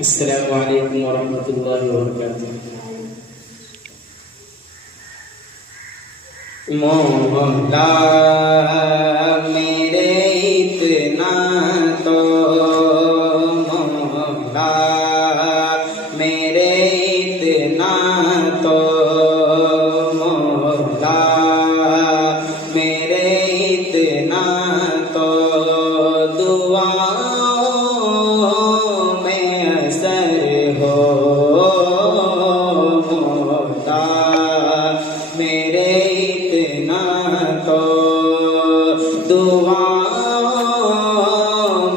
अस्सलामु अलैकुम वरहमतुल्लाहि वबरकातुह। मौला मेरे इतना तो मौला मेरे इतना तो मौला मेरे इतना तो दुआओं में असर हो मौला मेरे इतना तो दुआओं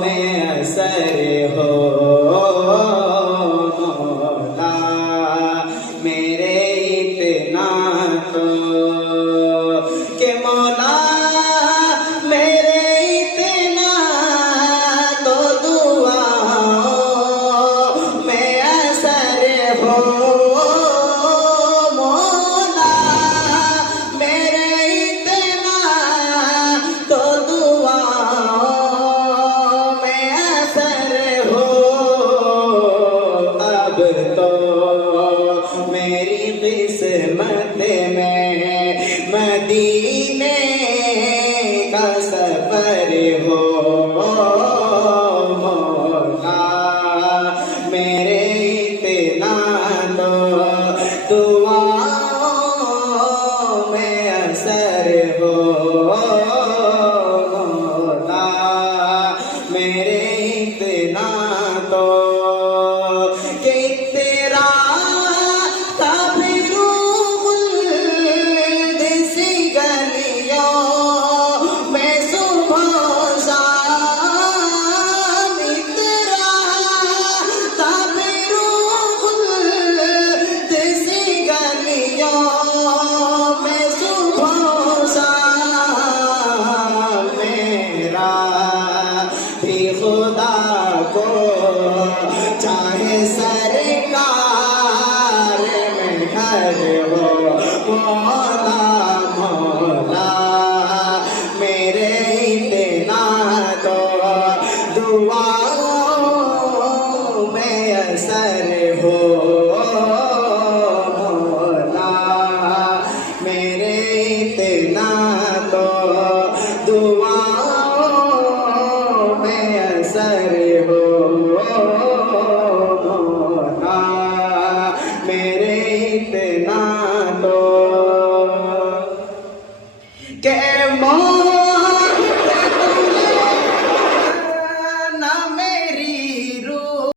में असर हो मौला मेरे इतना तो के मौला मेरे इतना तो दुआओं में असर हो मौला मेरे इतना तो दुआओं में असर हो। अब तो मेरी किस्मत में मदीने का सफर हो मौला मेरे इतना तो दुआओं में असर हो मौला मेरे इतना तो कि तेरा खुदा को चाहे